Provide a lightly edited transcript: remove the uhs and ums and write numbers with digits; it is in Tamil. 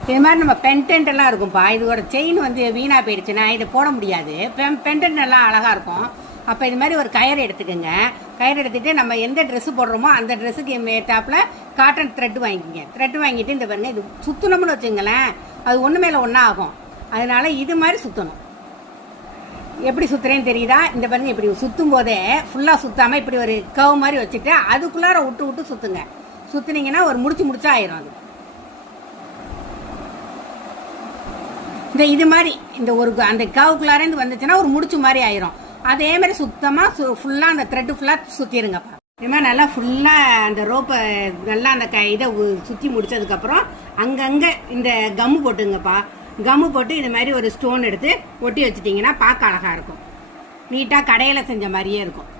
இது மாதிரி நம்ம பென்டென்ட் எல்லாம் இருக்கும்ப்பா. இதோட செயின் வந்து வீணா போயிடுச்சுன்னா இதை போட முடியாது. பென்டென்ட் எல்லாம் அழகா இருக்கும். அப்போ இது மாதிரி ஒரு கயிறு எடுத்துக்கோங்க. கயிறு எடுத்துட்டு நம்ம எந்த ட்ரெஸ் போடுறோமோ அந்த ட்ரெஸ்ஸுக்கு மேட்டாப்புல காட்டன் த்ரெட் வாங்கிக்கோங்க. த்ரெட் வாங்கிட்டு இந்த பாருங்க, இது சுத்தணும்னு வச்சுங்களேன், அது ஒன்று மேலே ஒன்றா ஆகும். அதனால இது மாதிரி சுற்றணும். எப்படி சுத்துறேன்னு தெரியுதா? இந்த பாருங்க, இப்படி சுற்றும் போதே ஃபுல்லாக சுத்தாமல் இப்படி ஒரு கவ் மாதிரி வச்சுட்டு அதுக்குள்ளார விட்டு விட்டு சுற்றுங்க. சுற்றுனீங்கன்னா ஒரு முடிச்சா ஆயிரும். அது இது மாதிரி இந்த ஒரு அந்த கவுக்குள்ளாரேந்து வந்துச்சுன்னா ஒரு முடிச்சு மாதிரி ஆயிரும். அதே மாதிரி சுத்தமாக ஃபுல்லாக அந்த த்ரெட்டு ஃபுல்லாக சுற்றிடுங்கப்பா. இது மாதிரி நல்லா ஃபுல்லாக அந்த ரோப்பை நல்லா அந்த இதை சுற்றி முடிச்சதுக்கப்புறம் அங்கங்கே இந்த கம்மு போட்டுங்கப்பா. கம்மு போட்டு இது மாதிரி ஒரு ஸ்டோன் எடுத்து ஒட்டி வச்சுட்டிங்கன்னா பார்க்க அழகாக இருக்கும். நீட்டாக கடையில் செஞ்ச மாதிரியே இருக்கும்.